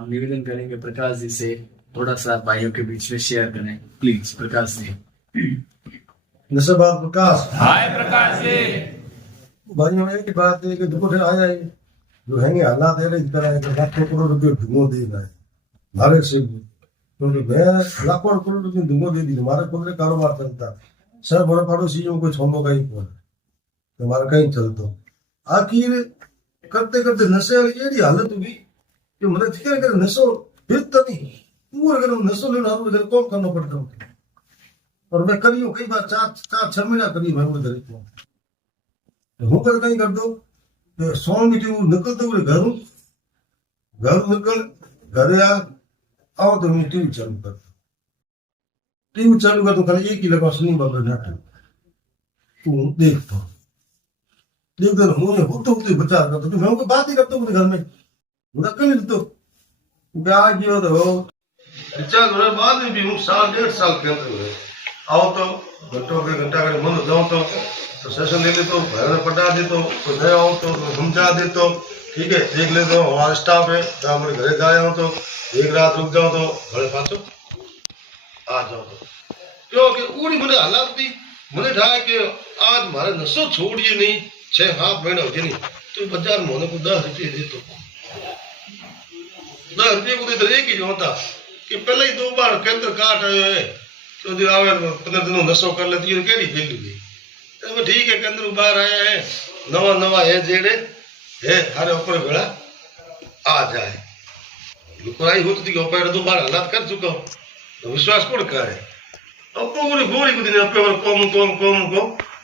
हम निवेदन करेंगे प्रकाश जी से थोड़ा सा भाइयों के बीच में शेयर करें, प्लीज प्रकाश जी। नशेबाज प्रकाश। हाय प्रकाश जी। भाइयों एक बात है कि दुख आया है जो हैंगे हालात है इस तरह के लाखों करोड़ रुपये धुआं दे रहा है हमारे से, क्योंकि मैं लाखों करोड़ रुपये धुआं दे दी हमारे खुद कारोबार चलता सर बड़े पड़ोसियों को छोड़ो कहीं पर हमारा कहीं चलता आखिर करते करते नशे वाली एडी हालत होगी कि मैंने ठीक है नशो फिर नहीं पूरा अगर नशो लेना इधर कौन करना पड़ता हूँ और मैं करी हूँ कई बार चार 6 महीना करी मैं उधर हूँ कर कहीं कर दो सोन की निकलते हुए घर निकल घर आओ तो मैं टीवी चालू कर तो खाली एक ही लगा सुनी बाबा नाटक तू देखता होते बचा करता तो मैं उनको बात ही करता हूँ घर में मुझे कल तो ब्याह की हो तो चल बाद में भी हूँ 1.5 साल के अंदर हुए आओ तो घंटा कर मन जाओ तो सेशन ले ले तो घर में पटा दे तो नया हो तो समझा दे तो ठीक है देख ले तो हमारा स्टाफ है हमारे घरे जाए हो तो एक रात रुक जाओ तो घरे पाछो आ जाओ तो क्योंकि पूरी मैंने हालात थी मैंने ढाया कि आज हमारे नशो छोड़िए नहीं 6-7 महीने हो नहीं तो बाजार में होने को 10 रुपये दे तो 10 रुपये को देते एक ही जो होता कि पहले ही 2 बार केंद्र काट आए है तो जो आवे 15 दिनों नशो कर लेती है केड़ी फेल गई तो ठीक है केंद्र बाहर आया है नवा है जेड़े है हरे ऊपर बेड़ा आ जाए लुकाई होती थी ऊपर 2 बार हालात कर चुका तो विश्वास कौन करे अब पूरी गोरी को दिन पे और कम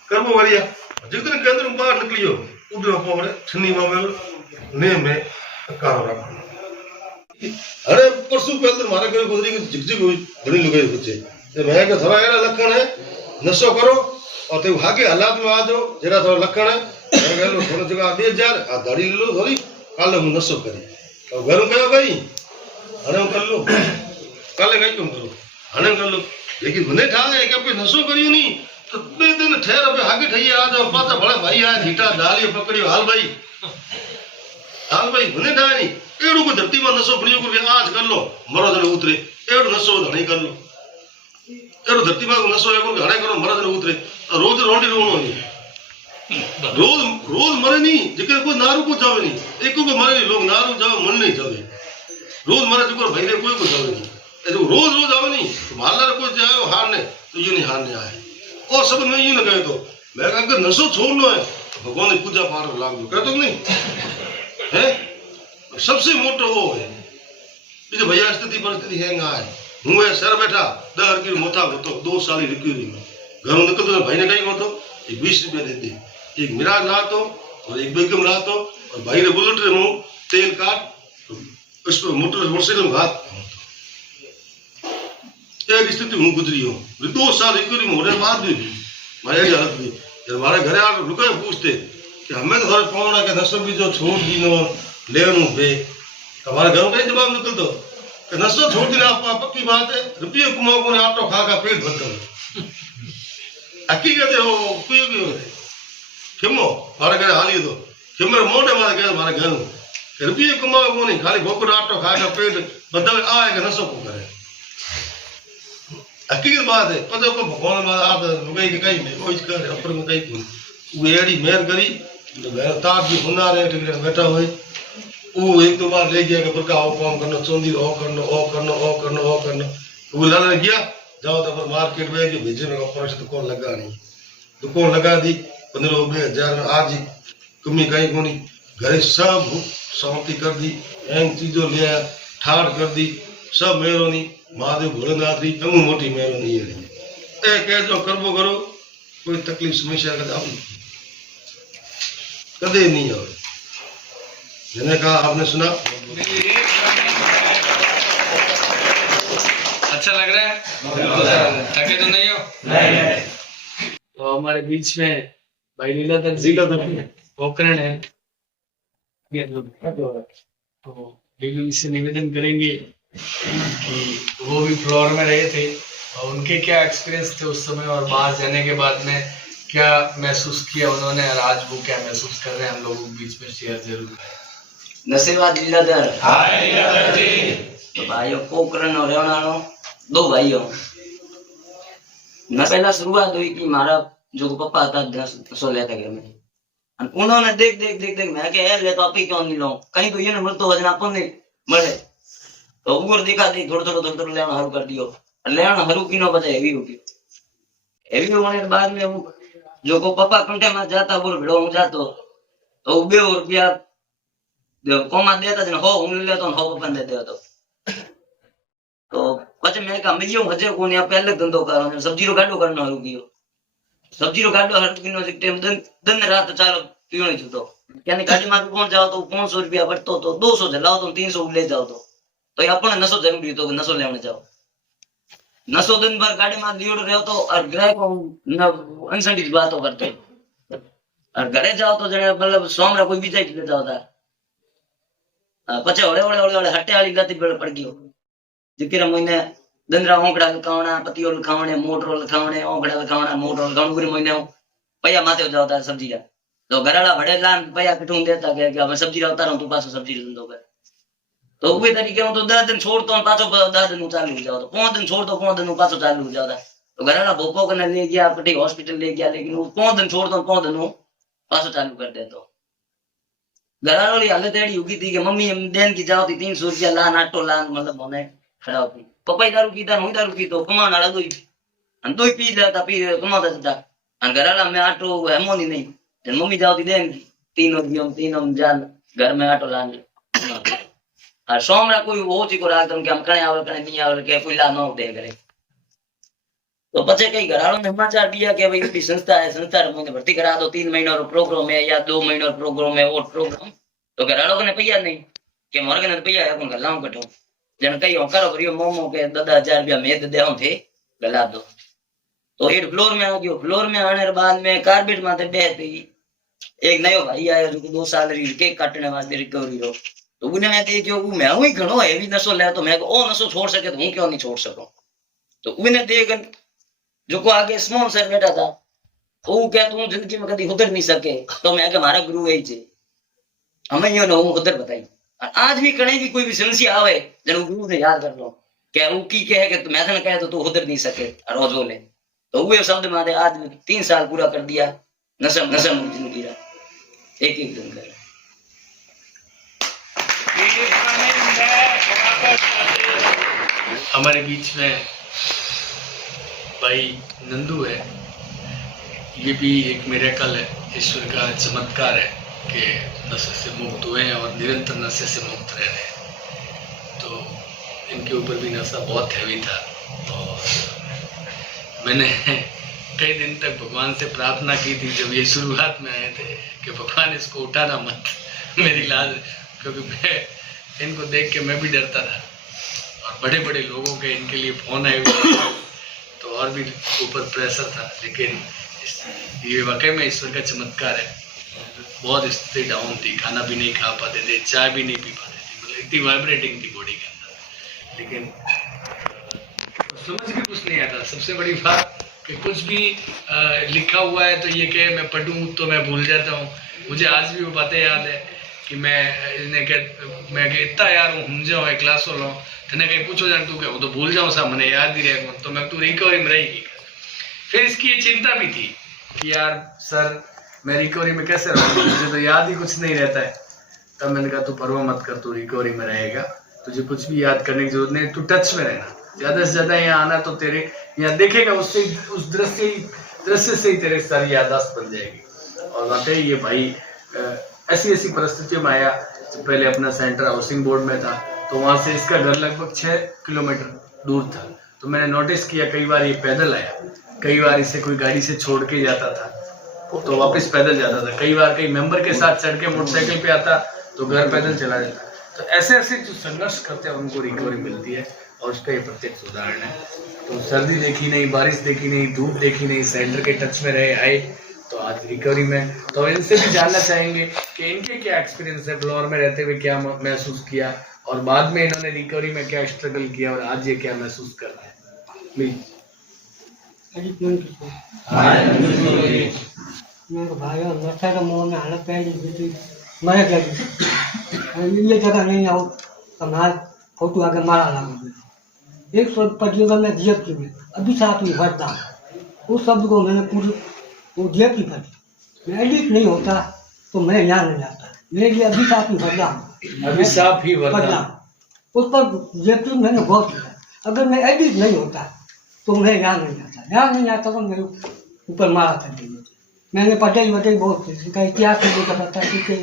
करबो बढ़िया जिस दिन केंद्र बाहर निकलियो उधर पोरे छनी में ने में कारो रख अरे परसों पहले हमारे घर गुजरी की झिकझिक हुई बड़ी लुगाई बच्चे ते मैं के थोड़ा एरा लखन है नशो करो और ते हागे हालात में आ जाओ जरा थोड़ा लखन है मैं कह लो थोड़ा जगह 2000 आ दाढ़ी ले लो थोड़ी कल हम नशो करी और घर में कहो भाई हने कर लो कल कहीं तुम करो हने कर लो लेकिन मने ठा है कि नशो करियो नहीं तो 2 दिन ठहर पे आगे ठई आ जाओ पाता बड़ा भाई आया हीटा डालियो पकड़ियो हाल भाई मने ठा नहीं एड़ू को धरती में नशो पड़ियो को आज कर लो मरो जने उतरे एड़ू नशो धणी कर लो एड़ू धरती में नशो है को घणे करो मरो जने उतरे रोज रोटी रोनो नहीं रोज मरे नहीं जेके कोई नारू को जावे नहीं एको को मरे नहीं लोग नारू जावे मन नहीं जावे रोज मरे जो भाई रे कोई को जावे नहीं जो रोज आवे नहीं तो माला कोई जाए हार ने तो ये नहीं हारने आए और सब मैं ये ना कहे तो मैं अगर नशो छोड़ना है तो भगवान की पूजा पाठ में लाग दो कहते तो नहीं है सबसे मोटो वो है बीजे भैया स्थिति परिस्थिति है ना है हूँ सर बैठा 10 रुपये मोटा होतो 2 साल ही रिक्यूरी में घर निकलते तो भाई ने कहीं होतो एक 20 रुपया देते एक मिराज ला तो और एक बेगम ला तो और भाई ने बुलेट रे मुँह तेल काट उस पर मोटरसाइकिल में हाथ एक स्थिति हूँ गुजरी हूँ 2 साल रिक्यूरी में होने बाद भी हमारी हालत हुई जब हमारे घरे आ रुके पूछते कि हमें तो थोड़े पावना के नशो भी जो छोड़ दी नो लेनू बे हमारे घर में जवाब निकल दो कि नशो छोड़ दी आप पक्की बात है रुपये कमाओ को आटो खा का पेट भरता अकी कहते हो कुछ क्यों खिमो हमारे घर हाली दो खिमर मोटे हमारे घर रुपये कमाओ को नहीं खाली भोकर आटो खा का पेट बदल आएगा नशो को करे हकीकत बात है पता को भगवान बात आप लुगाई के कहीं में कोई कर ऊपर में कहीं कोई वो एड़ी मेहर करी तो मेहर ताप भी होना रहे टिकट बैठा हुए वो 1-2 बार ले गया कि प्रका ओ काम करना चोंदी ओ करना वो लाने गया जाओ तो पर मार्केट में कि भेजे में ऊपर से दुकान लगा नहीं दुकान लगा दी 15-20 में आज ही कमी कहीं को नहीं घरे सब शांति कर दी एंग चीजों ले आया ठाड़ कर दी सब मेहरोनी महादेव भोलेनाथ री तमु मोटी मेहरबानी है ए कह जो करबो करो कोई तकलीफ समस्या कदे नहीं आवे मैंने कहा आपने सुना अच्छा लग रहा है थके तो नहीं हो नहीं तो हमारे बीच में भाई लीलाधर पोखरण है तो लीलू से निवेदन करेंगे कि वो भी फ्लोर में रहे थे और उनके क्या एक्सपीरियंस थे उस समय और बाहर जाने के बाद में क्या महसूस किया उन्होंने और आज वो क्या महसूस कर रहे हैं हम लोगों के बीच में शेयर जरूर करें। नशेबाज लीलाधर। हाय लीलाधर जी। भाइयों पोखरण और रेवणानो 2 भाइयों न पहला शुरुआत हुई कि मारा जो पप्पा था 10 लेता घर में उन्होंने देख देख देख देख मैं यार ले तो आप ही क्यों नहीं लो कहीं तो ये न मिलतो वजन आपको नहीं મળે तो ऊपर देखा दी थोड़ा थोड़ा लेना हारू कर दियो लेना हरू किनो बचे हेवी हो गयो हेवी होने के बाद में वो जो को पप्पा कंठे में जाता बोल भिड़ो हूं जातो तो 2 रुपया कोमा देता जने हो हूं लेतो हो पप्पा दे देतो तो પછી મેં કા મેયો હજે કોને આ પહેલે ધંધો કરવાનો સબ્જી રો ગાડો કરનો હારું ગયો સબ્જી રો ગાડો હારું કિનો ટાઈમ દન રાત ચાલો પીવણી જતો यानी गाड़ी में कौन जाओ तो 500 रुपया बढ़तो तो 200 जलाओ तो 300 ले जाओ तो ये अपने नशो जरूरी तो नशो लेने जाओ नशो दिन भर गाड़ी में लियोड़ रहो तो और ग्राहक अनसंडित बातों करते और घरे जाओ तो जने मतलब सोमरा कोई बीजा ले जाओ था पचे होड़े होड़े होड़े होड़े हट्टे वाली गति पड़ गयो जिकेरा महीने दंदरा ओंकड़ा लखावना पतियो लखावने मोटरो लखावने ओंकड़ा लखावना मोटरो लखावना पूरे महीने पैया माथे जाओ था सब्जी का तो घराड़ा भड़े लान पैया किठूं देता के मैं सब्जी रा उतारूं तू पाछो सब्जी धंधो कर तो उहे तरीके हूं तो 10 दिन छोड़तो पाछो 10 दिन चालू हो जाओ तो 5 दिन छोड़तो 5 दिन पाछो चालू हो जाओ तो घराड़ा भोको कने ले गया पटी हॉस्पिटल ले गया लेकिन वो 5 दिन छोड़तो 5 दिन पाछो चालू कर देतो घराड़ो री हालत एड़ी होगी थी कि मम्मी देन की जाओ थी 300 रुपया लान आटो लान मतलब होने खड़ा होती पप्पा दारू पीता हुई दारू पीतो कमान वाला दोई पी लेता पी कमाता था अन घराड़ा में आटो हेमोनी नहीं मम्मी जाओ देन तीनों जान घर में आटो लान और सोमरा कोई वो चीज को रात के हम कने आवे कने नहीं आवे के कोई ला नो दे करे तो बच्चे कई घराड़ों में समाचार दिया कि भाई इतनी संस्था है संस्था में भर्ती करा दो 3 महीनों प्रोग्राम है या 2 महीनों प्रोग्राम है वो प्रोग्राम तो घराड़ों ने पैया नहीं कि मोर ने पैया है कौन गलाऊं कटो जन कई करो करियो मोमो के 10,000 रुपया में दे देऊं थे गला दो तो 8 फ्लोर में आ गयो फ्लोर में आने के बाद में कारपेट माथे बैठी एक नयो भाई आयो जो 2 साल री केक काटने वास्ते रिकवरी रो तो उन्हें मैं देखियो वो मैं ही घणो हेवी नशो ले तो मैं ओ नशो छोड़ सके तो हूं क्यों नहीं छोड़ सकूं तो उन्हें देख जो को आगे स्मॉल सर बैठा था वो क्या तू जिंदगी में कभी उधर नहीं सके तो मैं के मारा गुरु है जे हमें यो न उधर बताई आज भी कहीं भी कोई भी समस्या आवे जन गुरु ने याद कर लो क्या वो की कहे कि मैं ने कहे तो तू उधर नहीं सके रोज बोले तो वो शब्द मारे आज 3 साल पूरा कर दिया नशा जिंदगी रा एक दिन कर हमारे बीच में भाई नंदू है ये भी एक मिरेकल है ईश्वर का चमत्कार है कि नशे से मुक्त हुए और निरंतर नशे से मुक्त रह रहे हैं तो इनके ऊपर भी नशा बहुत हैवी था और मैंने कई दिन तक भगवान से प्रार्थना की थी जब ये शुरुआत में आए थे कि भगवान इसको उठाना मत मेरी लाज क्योंकि मैं इनको देख के मैं भी डरता था और बड़े बड़े लोगों के इनके लिए फोन आए हुए तो और भी ऊपर प्रेशर था लेकिन ये वाकई में ईश्वर का चमत्कार है बहुत स्थिति डाउन थी खाना भी नहीं खा पाते थे चाय भी नहीं पी पाते थे मतलब इतनी वाइब्रेटिंग थी बॉडी के अंदर लेकिन समझ भी कुछ नहीं आता सबसे बड़ी बात कि कुछ भी लिखा हुआ है तो ये कि मैं पढ़ूं तो मैं भूल जाता हूँ मुझे आज भी वो बातें याद है कि मैं इतना यार हूँ जाऊँ क्लास वालों तेने कहीं पूछो जान तू क्या वो तो भूल जाऊँ सा मैंने याद ही रहे तो मैं तू रिकवरी में रहेगी फिर इसकी ये चिंता भी थी कि यार सर मैं रिकवरी में कैसे रहूँगा मुझे तो याद ही कुछ नहीं रहता है तब मैंने कहा तू परवाह मत कर तू रिकवरी में रहेगा तुझे कुछ भी याद करने की जरूरत नहीं तू टच में रहना ज्यादा से ज्यादा यहाँ आना तो तेरे यहाँ देखेगा उससे उस दृश्य से ही तेरे सारी याददाश्त बन जाएगी और वाकई ये भाई ऐसी परिस्थितियों में आया तो पहले अपना सेंटर हाउसिंग बोर्ड में था तो वहां से इसका घर लगभग 6 किलोमीटर दूर था तो मैंने नोटिस किया कई बार ये पैदल आया कई बार इसे कोई गाड़ी से छोड़ के जाता था तो वापस पैदल जाता था कई बार कई मेंबर के साथ चढ़ के मोटरसाइकिल पे आता तो घर पैदल चला जाता तो ऐसे जो संघर्ष करते हैं उनको रिकवरी मिलती है और उसका ये प्रत्यक्ष उदाहरण है तो सर्दी देखी नहीं बारिश देखी नहीं धूप देखी नहीं सेंटर के टच में रहे आए तो आज रिकवरी में तो इनसे भी जानना चाहेंगे कि इनके क्या एक्सपीरियंस है फ्लोर में रहते हुए क्या महसूस किया और बाद में इन्होंने रिकवरी में क्या स्ट्रगल किया और आज ये क्या महसूस कर रहे हैं प्लीज भाई नशा का मोह में हालत पहली मरे गई जगह नहीं आओ समाज फोटो आगे मारा लगा 125 में जीएफटी में अभिशाप ही वरदान, उस शब्द को मैंने पूरी वो जीएफटी भरी। मैं एडिट नहीं होता तो मैं यहाँ नहीं आता, मेरे लिए अभिशाप ही वरदान, अभिशाप ही वरदान। उस पर जीएफटी मैंने गौर किया, अगर मैं एडिट नहीं होता तो मैं यहाँ नहीं आता, यहाँ नहीं आता तो मेरे ऊपर मारा कर देंगे। मैंने पढ़ाई वढ़ाई बहुत की, इसका इतिहास मुझे पता था क्योंकि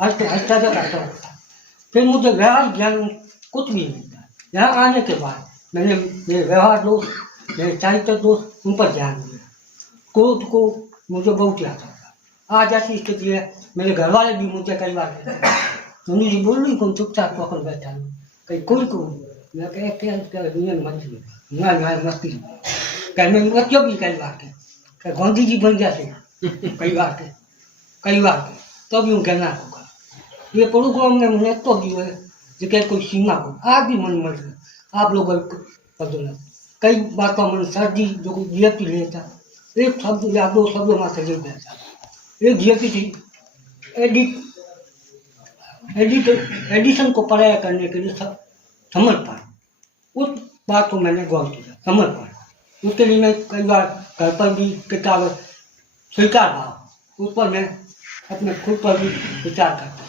हस्ताक्षर करता था। फिर मुझे व्यवहार ज्ञान कुछ भी नहीं था। यहाँ आने के बाद मैंने मेरे व्यवहार दोष, मेरे चारित्र दोष, उन पर ध्यान दिया। क्रोध को मुझे बहुत याद आता। आज ऐसी स्थिति है, मेरे घर वाले भी मुझे कई बार कहते हैं मम्मी जी बोल रही कौन चुपचाप पकड़ बैठा हूँ, कहीं कोई को मैं मस्ती कहीं मैं बच्चों भी कई बार के गांधी जी बन जाते कई बार के तब यूँ कहना होगा। ये प्रोग्राम में मैंने तो भी है जिसके कोई सीमा हो, आज भी मन मर गया आप लोग बदल कई बातों में सर्दी जो जीएपी लेता एक शब्द या दो शब्दों में सजे गया। एक जीएपी थी एडिशन को पढ़ाया करने के लिए समर्पण, उस बात को मैंने गौर किया। समर्पण उसके लिए मैं कई बार घर पर भी किताब स्वीकार भाव उस पर मैं अपने खुद पर भी विचार करता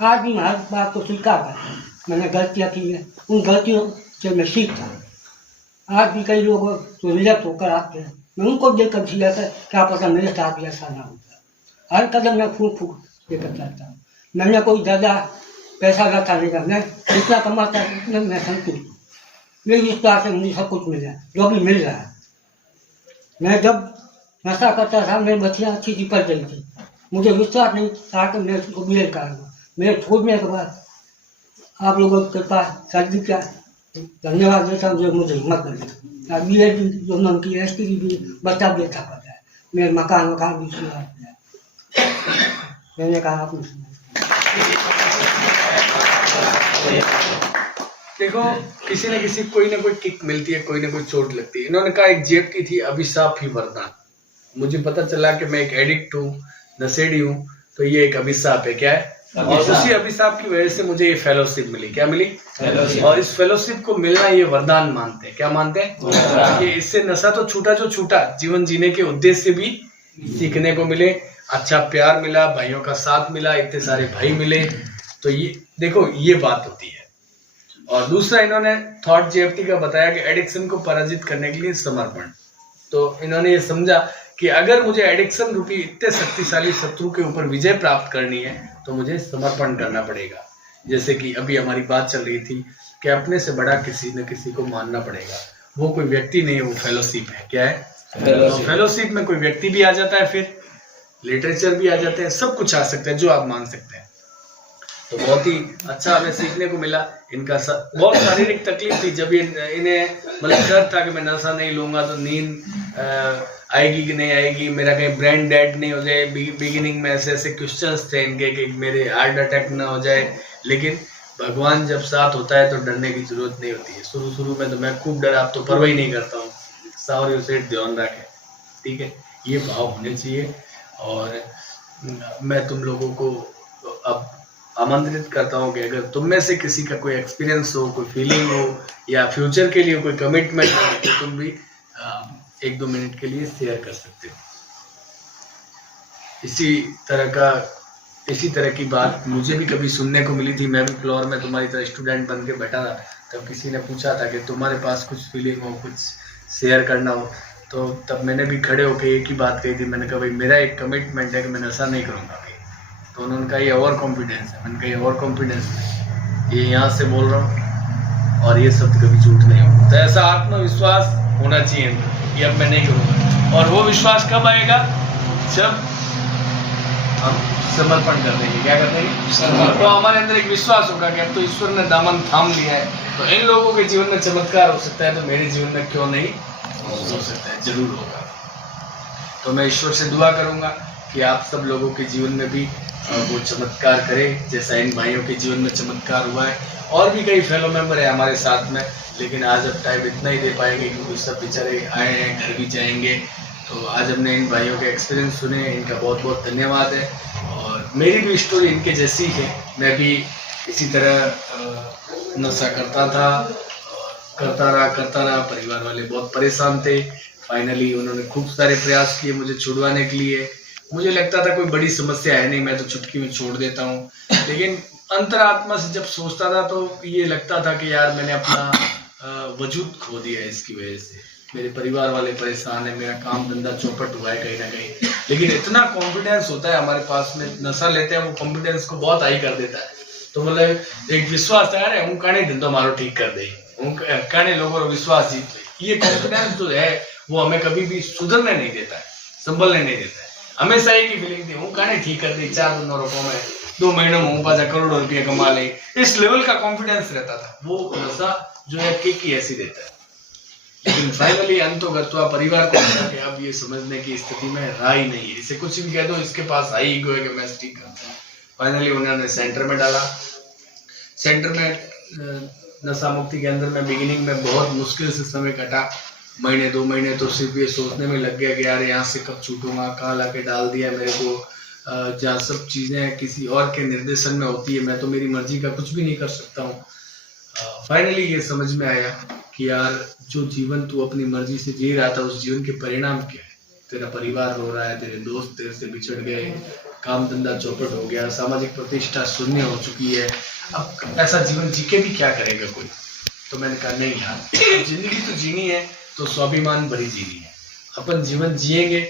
था। आज भी मैं हर बात को स्वीकार करता हूँ, मैंने गलतियाँ की हैं, उन गलतियों से मैं सीखता हूँ। आज भी कई लोग जो रिलैक्स होकर आते हैं, मैं उनको देखकर भी आता है क्या पता मेरे साथ भी ऐसा ना होता। हर कदम मैं फूक लेकर चलता हूँ। मैंने कोई ज़्यादा पैसा रखा नहीं था, मैं जितना कमाता है उतने मैं संतुष्ट हूँ। मेरी इस तरह से मुझे सब कुछ मिला जो भी मिल रहा है। मैं जब नशा करता था मेरी बच्चियाँ अच्छी सी पड़ रही थी, मुझे विश्वास नहीं था कि मैं उसको बिहेव करूँगा। मेरे छोड़ने के बाद आप लोगों के पास सर्दी का धन्यवाद देता हूँ जो मुझे हिम्मत कर दी। BEd जो उन्होंने की ST की भी बच्चा भी अच्छा पता है, मेरे मकान भी सुना मैंने कहा आपने सुना। देखो किसी न किसी कोई ना कोई किक मिलती है, कोई ना कोई चोट लगती है। इन्होंने कहा एक जीएफटी थी अभिशाप ही वरदान। मुझे पता चला कि मैं एक एडिक्ट हूँ, नशेड़ी हूँ, तो ये एक अभिशाप है। क्या है? और उसी अभिशाप की वजह से मुझे ये फेलोशिप मिली। क्या मिली? और इस फेलोशिप को मिलना ये वरदान मानते हैं। क्या मानते हैं? कि इससे नशा तो छूटा जो छूटा, जीवन जीने के उद्देश्य भी सीखने को मिले, अच्छा प्यार मिला, भाइयों का साथ मिला, इतने सारे भाई मिले। तो ये देखो ये बात होती है। और दूसरा इन्होंने थॉट जीएफटी का बताया कि एडिक्शन को पराजित करने के लिए समर्पण। तो इन्होंने ये समझा कि अगर मुझे एडिक्शन रूपी इतने शक्तिशाली शत्रु के ऊपर विजय प्राप्त करनी है तो मुझे समर्पण करना पड़ेगा। जैसे कि अभी हमारी बात चल रही थी कि अपने से बड़ा किसी न किसी को मानना पड़ेगा। वो कोई व्यक्ति नहीं है, वो फेलोशिप है। क्या है? फेलोशिप में कोई व्यक्ति भी आ जाता है, फिर लिटरेचर भी आ जाते हैं, सब कुछ आ सकता है जो आप मान सकते हैं। तो बहुत ही अच्छा हमें सीखने को मिला। इनका बहुत शारीरिक तकलीफ थी, जब इन्हें मतलब डर था कि मैं नशा नहीं लूंगा तो नींद आएगी कि नहीं आएगी, मेरा कहीं ब्रेन डेड नहीं हो जाए। बिगिनिंग में ऐसे ऐसे क्वेश्चंस थे इनके कि मेरे हार्ट अटैक ना हो जाए। लेकिन भगवान जब साथ होता है तो डरने की जरूरत नहीं होती है। शुरू में तो मैं खूब डरा, अब तो परवाह ही नहीं करता हूँ। सावर से ध्यान रखें, ठीक है? ये भाव होने चाहिए। और मैं तुम लोगों को अब आमंत्रित करता हूँ कि अगर तुम में से किसी का कोई एक्सपीरियंस हो, कोई फीलिंग हो या फ्यूचर के लिए कोई कमिटमेंट हो तो तुम भी 1-2 मिनट के लिए शेयर कर सकते हो। इसी तरह की बात मुझे भी कभी सुनने को मिली थी। मैं भी फ्लोर में तुम्हारी तरह स्टूडेंट बन के बैठा था, तब किसी ने पूछा था कि तुम्हारे पास कुछ फीलिंग हो, कुछ शेयर करना हो, तो तब मैंने भी खड़े होकर एक ही बात कही थी। मैंने कहा भाई मेरा एक कमिटमेंट है कि मैं नशा नहीं करूँगा। तो उन्होंने कहा ये ओवर कॉन्फिडेंस है। मैंने कहा ये ओवर कॉन्फिडेंस है, ये यहाँ से बोल रहा हूँ और ये शब्द कभी झूठ नहीं होगा। तो ऐसा आत्मविश्वास होना चाहिए कि अब मैं नहीं करूँगा। और वो विश्वास कब आएगा? जब हम समर्पण कर देंगे। क्या कर देंगे? तो हमारे अंदर एक विश्वास होगा कि अब तो ईश्वर ने दामन थाम लिया है, तो इन लोगों के जीवन में चमत्कार हो सकता है, तो मेरे जीवन में क्यों नहीं हो सकता है? जरूर होगा। तो मैं ईश्वर से दुआ करूंगा कि आप सब लोगों के जीवन में भी वो चमत्कार करे जैसा इन भाइयों के जीवन में चमत्कार हुआ है। और भी कई फेलो मेंबर है हमारे साथ में, लेकिन आज अब टाइम इतना ही दे पाएंगे क्योंकि सब बेचारे आए हैं, घर भी जाएंगे। तो आज हमने इन भाइयों के एक्सपीरियंस सुने, इनका बहुत बहुत धन्यवाद है। और मेरी भी स्टोरी इनके जैसी है। मैं भी इसी तरह नशा करता था, करता रहा। परिवार वाले बहुत परेशान थे। फाइनली उन्होंने खूब सारे प्रयास किए मुझे छुड़वाने के लिए। मुझे लगता था कोई बड़ी समस्या है नहीं, मैं तो चुटकी में छोड़ देता हूँ। लेकिन अंतरात्मा से जब सोचता था तो ये लगता था कि यार मैंने अपना वजूद खो दिया है इसकी वजह से। मेरे परिवार वाले परेशान है, मेरा काम धंधा चौपट हुआ है कहीं ना कहीं। लेकिन इतना कॉन्फिडेंस होता है हमारे पास में, नशा लेते हैं वो कॉन्फिडेंस को बहुत हाई कर देता है। तो मतलब एक विश्वास है, अरे हूँ काने धंधो मारो ठीक कर दे, हूँ काने लोगों को विश्वास जीत ले। ये कॉन्फिडेंस जो है वो हमें कभी भी सुधरने नहीं देता है, संभलने नहीं देता है। हमेशा एक ही फीलिंग थी, हूँ काने ठीक कर दी, 4 दिन और में 2 महीनों में हूँ पाजा करोड़ों रुपये कमा ले। इस लेवल का कॉन्फिडेंस रहता था। वो नशा जो है केक ही ऐसी देता है। लेकिन फाइनली अंतोगत्वा परिवार को लगा कि अब ये समझने की स्थिति में रहा ही नहीं है, इसे कुछ भी कह दो, इसके पास हाई ईगो है कि मैं ठीक करता हूँ। फाइनली उन्होंने सेंटर में डाला। सेंटर में नशा मुक्ति के अंदर में बिगिनिंग में बहुत मुश्किल से समय कटा, महीने 2 महीने तो सिर्फ ये सोचने में लग गया कि यार यहाँ से कब छूटूंगा, कहाँ लाके डाल दिया मेरे को, जहाँ सब चीजें किसी और के निर्देशन में होती है, मैं तो मेरी मर्जी का कुछ भी नहीं कर सकता हूँ। फाइनली ये समझ में आया कि यार जो जीवन तू अपनी मर्जी से जी रहा था उस जीवन के परिणाम क्या है। तेरा परिवार रो रहा है, तेरे दोस्त तेरे से बिछड़ गए, काम धंधा चौपट हो गया, सामाजिक प्रतिष्ठा शून्य हो चुकी है, अब ऐसा जीवन जी के भी क्या करेगा कोई। तो मैंने कहा नहीं यार, जिंदगी तो जीनी है तो स्वाभिमान भरी जीनी है। अपन जीवन जिएंगे,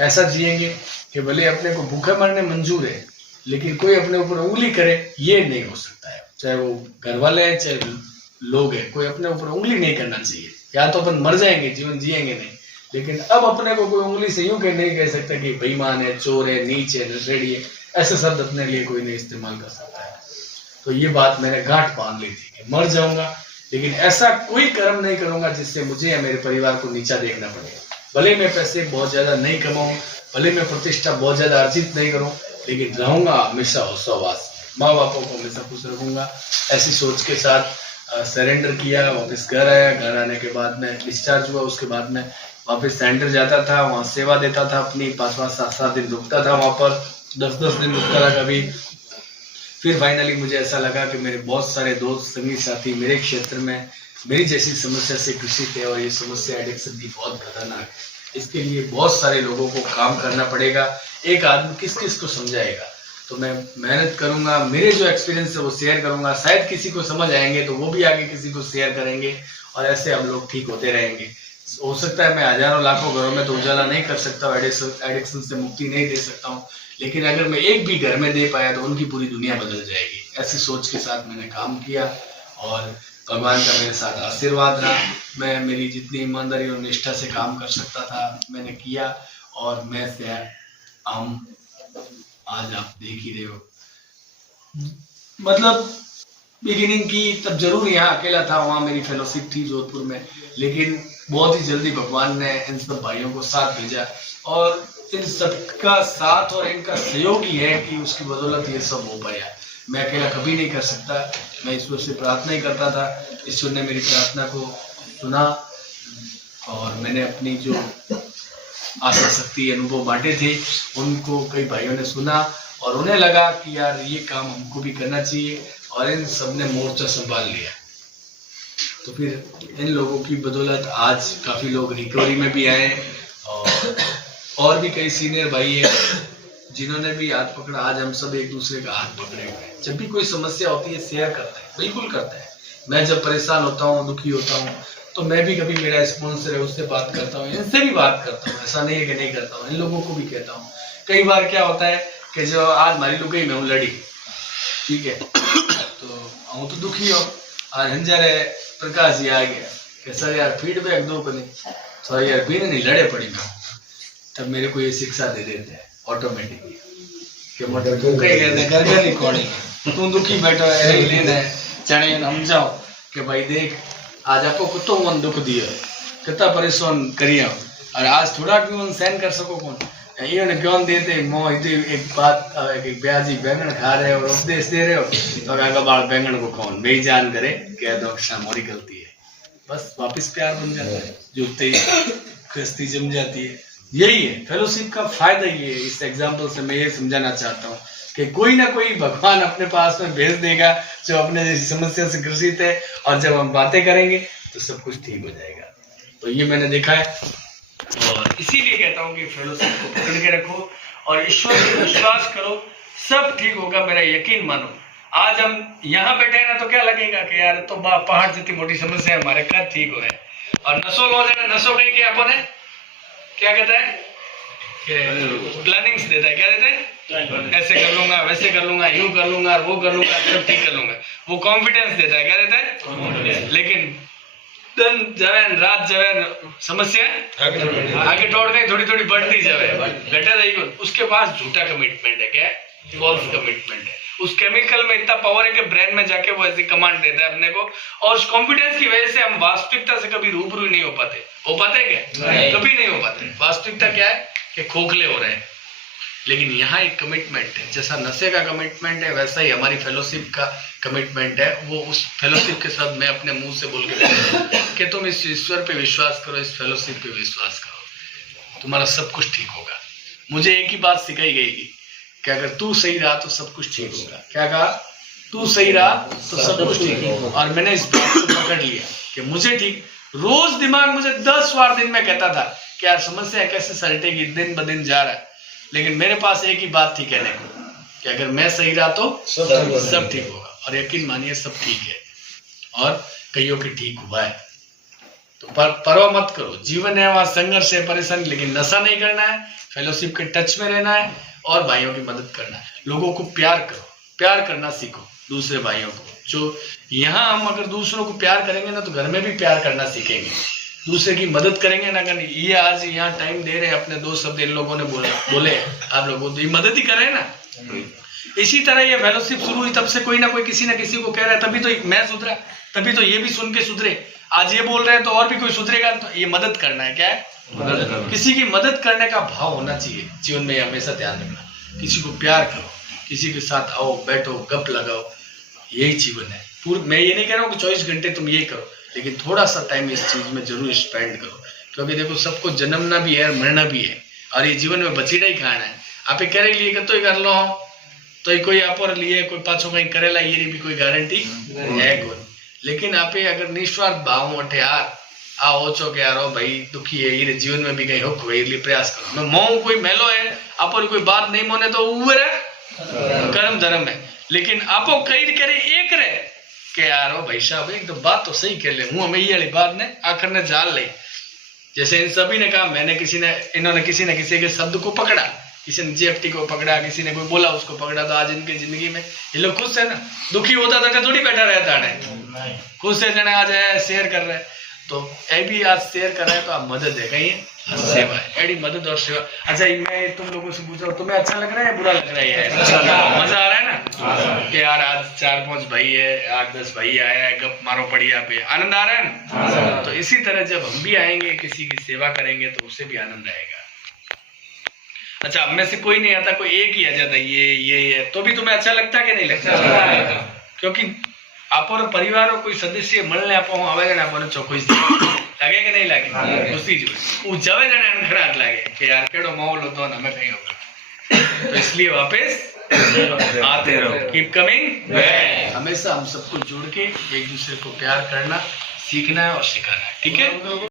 ऐसा जिएंगे कि भले अपने को भूखे मरने मंजूर है, लेकिन कोई अपने ऊपर उंगली करे ये नहीं हो सकता है। चाहे वो घर वाले हैं चाहे लोग हैं, कोई अपने ऊपर उंगली नहीं करना चाहिए। या तो अपन मर जाएंगे, जीवन जिएंगे नहीं, लेकिन अब अपने को कोई उंगली से यूं नहीं कह सकता कि बेईमान है, चोर है, नीच है, नशेड़ी है। ऐसे शब्द अपने लिए कोई नहीं इस्तेमाल कर सकता है। तो ये बात मैंने गांठ बांध ली थी कि मर जाऊंगा लेकिन ऐसा कोई कर्म नहीं करूंगा जिससे मुझे या मेरे परिवार को नीचा देखना पड़े। भले मैं पैसे बहुत ज्यादा नहीं कमाऊं, भले मैं प्रतिष्ठा बहुत ज्यादा अर्जित नहीं करूं, लेकिन रहूंगा हमेशा हौसलाबाज, माँ बापों को हमेशा खुश रखूंगा। ऐसी सोच के साथ सरेंडर किया, वापस घर आया। घर आने के बाद में डिस्चार्ज हुआ, उसके बाद में वापस सेंटर जाता था, वहाँ सेवा देता था अपनी, 5-5, 7-7 दिन रुकता था, वहाँ पर 10-10 दिन रुकता था कभी। फिर फाइनली मुझे ऐसा लगा कि मेरे बहुत सारे दोस्त संगी साथी मेरे क्षेत्र में मेरी जैसी समस्या से ग्रसित है और ये समस्या एडिक्शन की बहुत खतरनाक है। इसके लिए बहुत सारे लोगों को काम करना पड़ेगा। एक आदमी किस किस को समझाएगा। तो मैं मेहनत करूंगा, मेरे जो एक्सपीरियंस है वो शेयर करूंगा, शायद किसी को समझ आएंगे तो वो भी आगे किसी को शेयर करेंगे और ऐसे हम लोग ठीक होते रहेंगे। हो सकता है मैं हजारों लाखों घरों में तो उजाला नहीं कर सकता हूँ, एडिक्शन से मुक्ति नहीं दे सकता हूँ, लेकिन अगर मैं एक भी घर में दे पाया तो उनकी पूरी दुनिया बदल जाएगी। ऐसी सोच के साथ मैंने काम किया और भगवान का मेरे साथ आशीर्वाद रहा। मैं मेरी जितनी ईमानदारी और निष्ठा से काम कर सकता था मैंने किया और मैं से हम आज आप देख ही रहे हो। मतलब बिगिनिंग की तब जरूर यहाँ अकेला था, वहाँ मेरी फेलोशिप थी जोधपुर में, लेकिन बहुत ही जल्दी भगवान ने इन सब भाइयों को साथ भेजा और इन सबका साथ और इनका सहयोग ही है कि उसकी बदौलत ये सब हो पाया। मैं अकेला कभी नहीं कर सकता। मैं ईश्वर से प्रार्थना ही करता था, ईश्वर ने मेरी प्रार्थना को सुना और मैंने अपनी जो आशा शक्ति अनुभव बांटे थे उनको कई भाइयों ने सुना और उन्हें लगा कि यार ये काम हमको भी करना चाहिए और इन सब ने मोर्चा संभाल लिया। तो फिर इन लोगों की बदौलत आज काफी लोग रिकवरी में भी आए और भी कई सीनियर भाई है जिन्होंने भी हाथ पकड़ा। आज हम सब एक दूसरे का हाथ पकड़े हुए हैं। जब भी कोई समस्या होती है शेयर करते हैं, बिल्कुल करते हैं। मैं जब परेशान होता हूँ, दुखी होता हूँ, तो मैं भी कभी मेरा स्पॉन्सर है उससे बात करता हूँ, इनसे भी बात करता हूँ। ऐसा नहीं है कि नहीं करता हूँ, इन लोगों को भी कहता हूँ। कई बार क्या होता है कि जो आज हमारी लुगाई में हूँ लड़ी, ठीक है, तो हूँ तो दुखी हो, आज हंजारे प्रकाश जी आ गया कि सर यार फीडबैक दो बने, सर यार बीने नहीं लड़े पड़ी मैं। तब मेरे को ये शिक्षा दे देते हैं ऑटोमेटिकली कि मोटे तू कहीं कहते घर घर नहीं कोड़ी, तू दुखी बैठो है लेने चने समझाओ कि भाई देख आज आपको कुत्तों मन दुख दिया, कितना परेशान करिए और आज थोड़ा भी मन सहन कर सको कौन ये ज्ञान देते मोह एक बात एक ब्याजी बैंगन खा रहे हो और उपदेश दे रहे हो और आगे बाल बैंगन को कौन बेईजान करे कह दो मोरी गलती है, बस वापिस प्यार बन जाता है, जुटते ही कश्ती जम जाती है। यही है फेलोशिप का फायदा, ये इस एग्जाम्पल से मैं ये समझाना चाहता हूँ कि कोई ना कोई भगवान अपने पास में भेज देगा जो अपने जैसी समस्या से ग्रसित है, और जब हम बातें करेंगे तो सब कुछ ठीक हो जाएगा। तो ये मैंने देखा है, और इसीलिए कहता हूँ कि फेलोशिप को पकड़ के रखो और ईश्वर पर विश्वास करो, सब ठीक होगा, मेरा यकीन मानो। आज हम यहाँ बैठे हैं ना तो क्या लगेगा कि यार तो पहाड़ जितनी मोटी समस्या है हमारे कब ठीक हो है। और नसो लो जाना, नसो कहीं के अपन है क्या कहता है कि प्लानिंग्स देता है, क्या देता है, ऐसे कर लूंगा, वैसे कर लूंगा, यूं कर लूंगा, वो कर लूंगा, सब ठीक कर लूंगा, वो कॉन्फिडेंस देता है, क्या देता है। लेकिन दिन जवेन रात जवेन समस्या आगे दौड़ गई, थोड़ी थोड़ी बढ़ती जावे, घटे रही, उसके पास झूठा कमिटमेंट है, क्या है, फॉल्स कमिटमेंट है। उस केमिकल में इतना पावर है कि ब्रेन में जाके वो ऐसी कमांड देता है अपने को, और उस कॉन्फिडेंस की वजह से हम वास्तविकता से कभी रूबरू नहीं हो पाते। हो पाते क्या? कभी नहीं हो पाते। वास्तविकता क्या है कि खोखले हो रहे हैं। लेकिन यहाँ एक कमिटमेंट है, जैसा नशे का कमिटमेंट है वैसा ही हमारी फेलोशिप का कमिटमेंट है। वो उस फेलोशिप के साथ मैं अपने मुंह से बोल के कि तुम इस ईश्वर पे विश्वास करो, इस फेलोशिप पे विश्वास करो, तुम्हारा सब कुछ ठीक होगा। मुझे एक ही बात सिखाई गई कि अगर तू सही रहा तो सब कुछ ठीक होगा। क्या कहा? तू सही रहा तो सब कुछ ठीक होगा। और मैंने इस बात को पकड़ लिया कि मुझे ठीक, रोज दिमाग मुझे 10 बार दिन में कहता था कि यार समस्या कैसे सलटेगी, दिन ब दिन जा रहा है, लेकिन मेरे पास एक ही बात थी कहने को कि अगर मैं सही रहा तो सब ठीक होगा। और यकीन मानिए सब ठीक है, और कईयों की ठीक हुआ है। तो परवाह मत करो, जीवन है वहां संघर्ष है, परेशानी, लेकिन नशा नहीं करना है, फेलोशिप के टच में रहना है और भाइयों की मदद करना है। लोगों को प्यार करो, प्यार करना सीखो दूसरे भाइयों को। जो यहाँ हम अगर दूसरों को प्यार करेंगे ना तो घर में भी प्यार करना सीखेंगे, दूसरे की मदद करेंगे ना। करनी ये आज यहाँ टाइम दे रहे हैं, अपने 2 शब्द इन लोगों ने बोले आप लोगों तो मदद ही कर रहे हैं ना। इसी तरह ये फेलोशिप शुरू हुई तब से कोई ना कोई किसी ना किसी को कह रहा है, तभी तो मैं सुधरा, तभी तो ये भी सुन के सुधरे। आज ये बोल रहे हैं तो और भी कोई सुधरेगा। तो ये मदद करना है, क्या है, किसी की मदद करने का भाव होना चाहिए जीवन में। हमेशा ध्यान रखना, किसी को प्यार करो, किसी के साथ आओ बैठो गप लगाओ, यही जीवन है। मैं ये नहीं कह रहा हूँ कि 24 घंटे तुम ये करो, लेकिन थोड़ा सा टाइम इस चीज में जरूर स्पेंड करो, क्योंकि देखो सबको जन्मना भी है, मरना भी है, और ये जीवन में बचीड़ा ही खाना है। आप कह लिए तो ही कर लो, तो कोई आप और लिए कोई पाछो कहीं करेला, ये भी कोई गारंटी है कोई। लेकिन आप अगर निस्वार्थ भाव उठे यार आओ चो के यार भाई दुखी है, ये जीवन में भी कहीं हुक हुए लिए प्रयास करो। मैं मोह कोई मेलो है, आप कोई बात नहीं मोने तो उरे कर्म धर्म है। लेकिन आपो कई करे एक रहे कि यार भाई साहब एक तो बात तो सही कर ले, मुंह में ये वाली बात ने आखिर ने जाल ले। जैसे इन सभी ने कहा, मैंने इन्होंने किसी न किसी के शब्द को पकड़ा, किसी ने जीएफटी को पकड़ा, किसी ने कोई बोला उसको पकड़ा, तो आज इनकी जिंदगी में ये लोग खुश है ना। दुखी होता था थोड़ी बैठा रहता है, खुश है जने आज है शेयर कर रहे हैं। तो ये भी आज शेयर कर रहे हैं तो आप मदद है, कहीं सेवा है, एडी मदद और सेवा। अच्छा मैं तुम लोगों से पूछ रहा हूँ, तुम्हें अच्छा लग रहा है या बुरा लग रहा है? मजा आ रहा है ना कि यार आज 4-5 भाई है, 8-10 भाई आया है, गप मारो पड़िया पे, आनंद आ रहा है ना। तो इसी तरह जब हम भी आएंगे किसी की सेवा करेंगे तो उससे भी आनंद आएगा। अच्छा अब में से कोई नहीं आता, कोई एक ही आ जाता ये तो भी तुम्हें अच्छा लगता है कि नहीं लगता? क्योंकि आप परिवार कोई सदस्य મળને આપો આવે ને આપણને ચોખ્ખું લાગે કે નહીં લાગે? ખુશી જ હું જવે જણે અણખરાટ લાગે कि यार केड़ो माहौल होतो ને हमें कहीं होगा। तो इसलिए वापस आते रहो, कीप कमिंग बैक। हमेशा हम सबको जोड़ के एक दूसरे को प्यार करना सीखना है और सिखाना है, ठीक है।